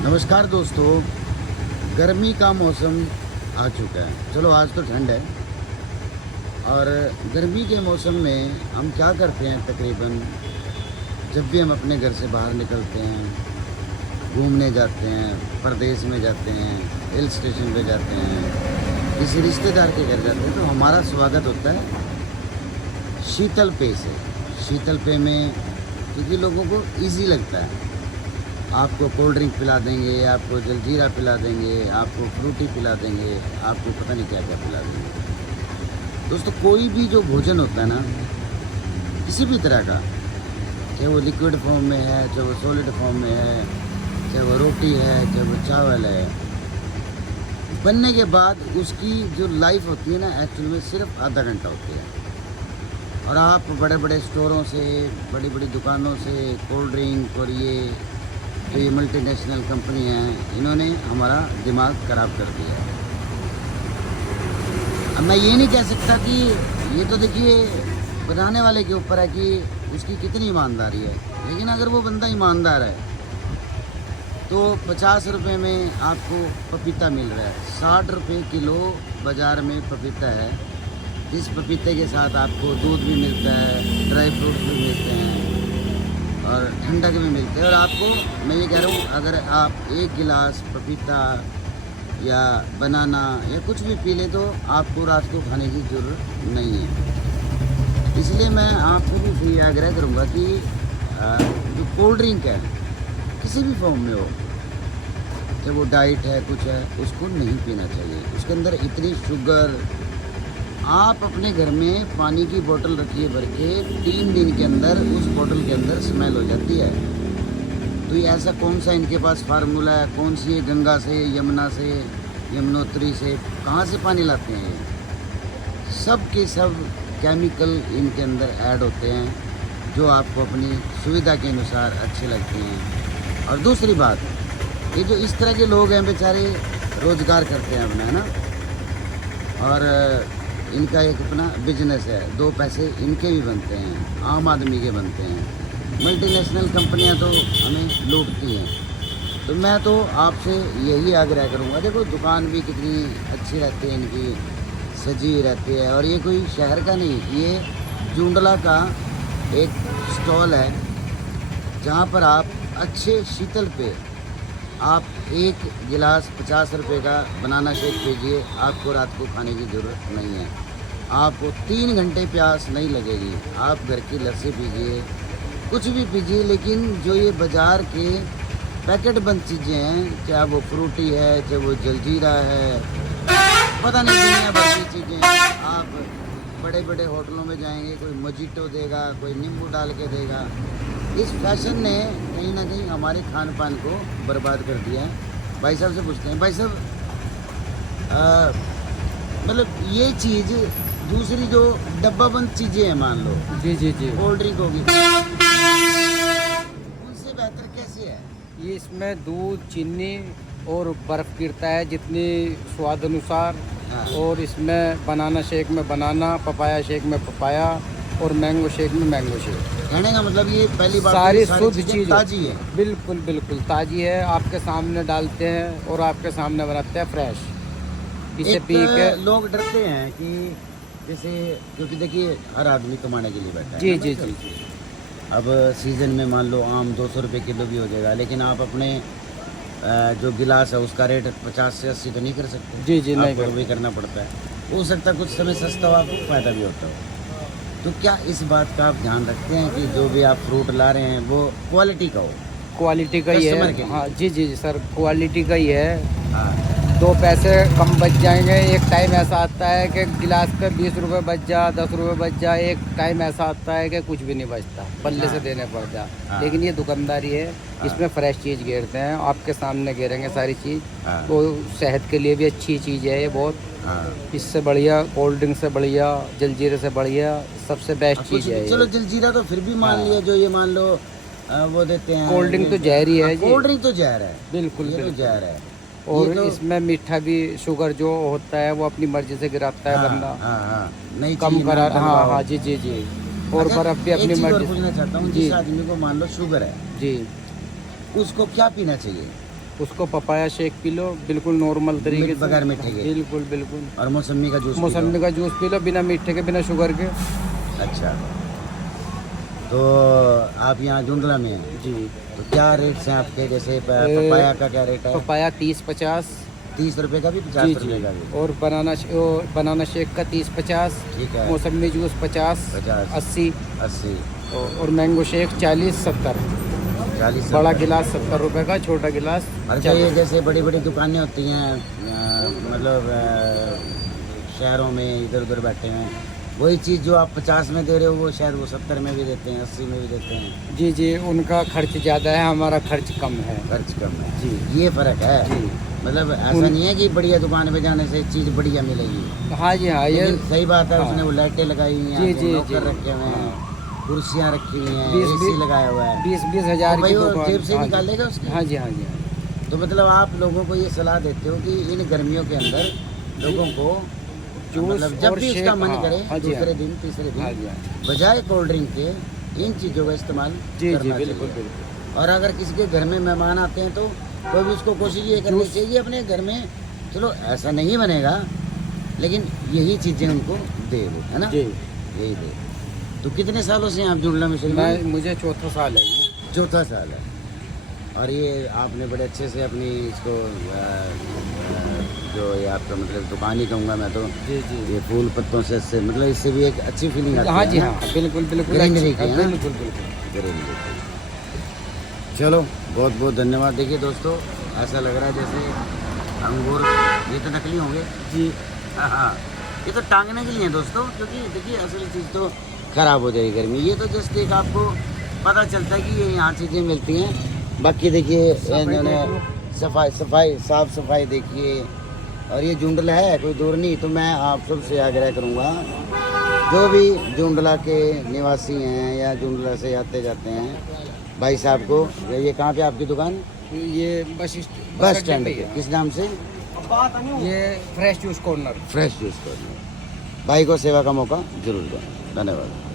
नमस्कार दोस्तों, गर्मी का मौसम आ चुका है। चलो आज तो ठंड है और गर्मी के मौसम में हम क्या करते हैं, तकरीबन जब भी हम अपने घर से बाहर निकलते हैं, घूमने जाते हैं, परदेश में जाते हैं, हिल स्टेशन पे जाते हैं, किसी रिश्तेदार के घर जाते हैं, तो हमारा स्वागत होता है शीतल पेय से। शीतल पेय में क्योंकि लोगों को इजी लगता है, आपको कोल्ड ड्रिंक पिला देंगे, आपको जलजीरा पिला देंगे, आपको फ्रूटी पिला देंगे, आपको पता नहीं क्या क्या पिला देंगे। दोस्तों, कोई भी जो भोजन होता है ना, किसी भी तरह का, चाहे वो लिक्विड फॉर्म में है, चाहे वो सॉलिड फॉर्म में है, चाहे वो रोटी है, चाहे वो चावल है, बनने के बाद उसकी जो लाइफ होती है ना, एक्चुअल में सिर्फ आधा घंटा होती है। और आप बड़े बड़े स्टोरों से, बड़ी बड़ी दुकानों से कोल्ड ड्रिंक और ये मल्टीनेशनल कंपनी हैं, इन्होंने हमारा दिमाग ख़राब कर दिया है। अब मैं ये नहीं कह सकता कि ये तो देखिए बनाने वाले के ऊपर है कि उसकी कितनी ईमानदारी है, लेकिन अगर वो बंदा ईमानदार है तो 50 रुपये में आपको पपीता मिल रहा है, 60 रुपये किलो बाज़ार में पपीता है, जिस पपीते के साथ आपको दूध भी मिलता है, ड्राई फ्रूट्स भी मिलते हैं और ठंडक भी मिलती है। और आपको मैं ये कह रहा हूँ, अगर आप एक गिलास पपीता या बनाना या कुछ भी पी लें तो आपको रात को खाने की ज़रूरत नहीं है। इसलिए मैं आपको भी ये आग्रह करूँगा कि जो कोल्ड ड्रिंक है, किसी भी फॉर्म में हो, चाहे वो डाइट है, कुछ है, उसको नहीं पीना चाहिए। उसके अंदर इतनी शुगर, आप अपने घर में पानी की बोतल रखिए भर के, 3 दिन के अंदर उस बोतल के अंदर स्मेल हो जाती है। तो ये ऐसा कौन सा इनके पास फार्मूला है, कौन सी है, गंगा से, यमुना से, यमुनोत्री से, कहाँ से पानी लाते हैं? सब के सब केमिकल इनके अंदर ऐड होते हैं, जो आपको अपनी सुविधा के अनुसार अच्छे लगते हैं। और दूसरी बात, ये जो इस तरह के लोग हैं बेचारे, रोज़गार करते हैं अपना, है ना, और इनका एक अपना बिजनेस है, 2 पैसे इनके भी बनते हैं, आम आदमी के बनते हैं। मल्टीनेशनल कंपनियां तो हमें लूटती हैं। तो मैं तो आपसे यही आग्रह करूंगा, देखो दुकान भी कितनी अच्छी रहती है इनकी, सजी हुई रहती है। और ये कोई शहर का नहीं, ये जूंडला का एक स्टॉल है, जहां पर आप अच्छे शीतल पे आप एक गिलास 50 रुपये का बनाना शेक पीजिए, आपको रात को खाने की ज़रूरत नहीं है, आपको 3 घंटे प्यास नहीं लगेगी। आप घर की लस्सी पीजिए, कुछ भी पीजिए, लेकिन जो ये बाज़ार के पैकेट बंद चीज़ें हैं, चाहे वो फ्रूटी है, चाहे वो जलजीरा है, पता नहीं दुनिया भर की चीज़ें, आप बड़े बड़े होटलों में जाएंगे, कोई मोजिटो देगा, कोई नींबू डाल के देगा। इस फैशन ने कहीं ना कहीं हमारे खान पान को बर्बाद कर दिया है। भाई साहब से पूछते हैं, भाई साहब मतलब ये चीज़, दूसरी जो डब्बा बंद चीज़ें हैं, मान लो जी जी जी, कोल्ड ड्रिंक होगी, उनसे बेहतर कैसी है? ये इसमें दूध, चीनी और बर्फ़ गिरता है जितनी स्वाद अनुसार। हाँ। और इसमें बनाना शेक में बनाना, पपाया शेक में पपाया और मैंगो शेक में मैंगो शेक। कहने का मतलब ये पहली बात, सारी ये शुद्ध चीज़ें चीज़ ताज़ी है। बिल्कुल बिल्कुल ताज़ी है, आपके सामने डालते हैं और आपके सामने बनाते हैं फ्रेश। इसे एक पी के लोग डरते हैं कि जैसे, क्योंकि देखिए हर आदमी कमाने के लिए बैठा है जी ना जी भाई जी साहब। जी अब सीज़न में मान लो आम 200 रुपये किलो भी हो जाएगा, लेकिन आप अपने जो गिलास है उसका रेट 50 से 80 तो नहीं कर सकते। जी जी, नहीं आपको भी करना पड़ता है। हो सकता है कुछ समय सस्ता हो, आपको फ़ायदा भी होता हो। तो क्या इस बात का आप ध्यान रखते हैं कि जो भी आप फ्रूट ला रहे हैं वो क्वालिटी का हो? क्वालिटी का ही कस्टमर के है। लिए। हाँ जी जी जी सर, क्वालिटी का ही है। हाँ 2 पैसे कम बच जाएंगे। एक टाइम ऐसा आता है कि गिलास का 20 रुपये बच जा, 10 रुपये बच जा। एक टाइम ऐसा आता है कि कुछ भी नहीं बचता, पल्ले हाँ। से देने पड़ जा। हाँ। लेकिन ये दुकानदारी है, इसमें फ्रेश चीज़ घेरते हैं, आपके सामने घेरेंगे सारी चीज़। हाँ। तो सेहत के लिए भी अच्छी चीज़ है ये बहुत। हाँ। इससे बढ़िया, कोल्ड ड्रिंक से बढ़िया, जलजीरे से बढ़िया, सबसे बेस्ट कुछ चीज़ है ये। चलो जलजीरा तो फिर भी मान हाँ। लिया, जो ये मान लो वो देते हैं। कोल्ड ड्रिंक तो जहर ही है जी। कोल्ड ड्रिंक तो जहर है, बिल्कुल ये तो बिल्कुल। जहर है। और ये तो इसमें मीठा भी, शुगर जो होता है वो अपनी मर्जी से गिराता है हाँ, बंदा, हाँ हाँ नहीं कम चाहिए ना, करा। हाँ डलवाओ। हाँ जी जी जी। और अच्छा, बर्फ भी एक अपनी चीज़ और मर्जी पूछना चाहता हूँ, जी जिस आदमी को मान लो शुगर है, जी। उसको क्या पीना चाहिए? उसको पपाया शेक पी लो, बिल्कुल नॉर्मल तरीके से, बगैर मीठे के। बिल्कुल बिल्कुल। और मौसमी का जूस पी लो। मौसमी का जूस पी लो, बिना मीठे के, बिना शुगर के। अच्छा, तो आप यहाँ जुंडला में हैं जी। तो क्या रेट्स हैं आपके? जैसे पपाया का क्या रेट है? पपाया 30-50। 30 रुपए का भी, 50 जी रुपए का भी। और बनाना शेक का 30-50। ठीक है। मौसमी जूस 50, 50, 80। 80, और मैंगो शेक 40-70। 40। बड़ा गिलास 70 रुपए का, छोटा गिलास अच्छा, ये जैसे बड़ी बड़ी दुकानें होती हैं मतलब शहरों में इधर उधर बैठे हैं, वही चीज़ जो आप 50 में दे रहे हो वो शायद वो 70 में भी देते हैं, 80 में भी देते हैं। जी जी, उनका खर्च ज़्यादा है, हमारा खर्च कम है। खर्च कम है जी। ये फ़र्क है। जी। मतलब ऐसा नहीं है कि बढ़िया दुकान पे जाने से चीज़ बढ़िया मिलेगी। हाँ जी हाँ, ये लेकिन सही बात है, हाँ। उसने वो लाइटें लगाई हुई हैं, जी, वो जी, नौकर जी। रखे हुए हैं, कुर्सियाँ रखी हुई हैं, 20 AC लगाया हुआ है। 20 हज़ार तो भाई की वो दुकान। जेब से हाँ जी। निकालेगा उसकी। हाँ जी हाँ जी हाँ। तो मतलब आप लोगों को ये सलाह देते हो कि इन गर्मियों के अंदर लोगों को जूस मतलब जब और भी उसका शेक, मन हाँ, करे हाँ जी, दूसरे हाँ। दिन तीसरे हाँ जी, दिन हाँ। बजाय कोल्ड ड्रिंक के इन चीज़ों का इस्तेमाल जी करना जी, बिल्कुल चाहिए। बिल्कुल। और अगर किसी के घर में मेहमान आते हैं तो कोई भी उसको कोशिश ये करनी चाहिए अपने घर में, चलो ऐसा नहीं बनेगा लेकिन यही चीज़ें उनको दे वो, है ना? जी। यही दे। तो कितने सालों से आप जुड़ना में मुझे 4था साल है ये। 4था साल है। और ये आपने बड़े अच्छे से अपनी इसको जो ये आपका मतलब दुकान ही कहूँगा मैं तो, जी जी। ये फूल पत्तों से मतलब इससे भी एक अच्छी फीलिंग आती है। हाँ जी ना? हाँ, बिल्कुल बिल्कुल। ग्रीनरी की, है ना? बिल्कुल बिल्कुल। ग्रीनरी की। चलो बहुत बहुत धन्यवाद। देखिए दोस्तों, ऐसा लग रहा है जैसे अंगूर ये तो नकली होंगे जी। हाँ, ये तो टांगने के लिए हैं दोस्तों, क्योंकि देखिए असल चीज़ तो ख़राब हो जाएगी गर्मी। ये तो जस्ट एक आपको पता चलता है कि ये यहाँ चीज़ें मिलती हैं। बाकी देखिए इन्होंने सफाई साफ़ सफाई देखिए। और ये जुंडला है, कोई दूर नहीं। तो मैं आप सबसे आग्रह करूँगा, जो भी जुंडला के निवासी हैं या जुंडला से आते जाते हैं, भाई साहब को, ये कहाँ पे आपकी दुकान? ये बस स्टैंड पे। किस नाम से? ये fresh juice corner. Fresh juice corner. भाई को सेवा का मौका जरूर दें। धन्यवाद।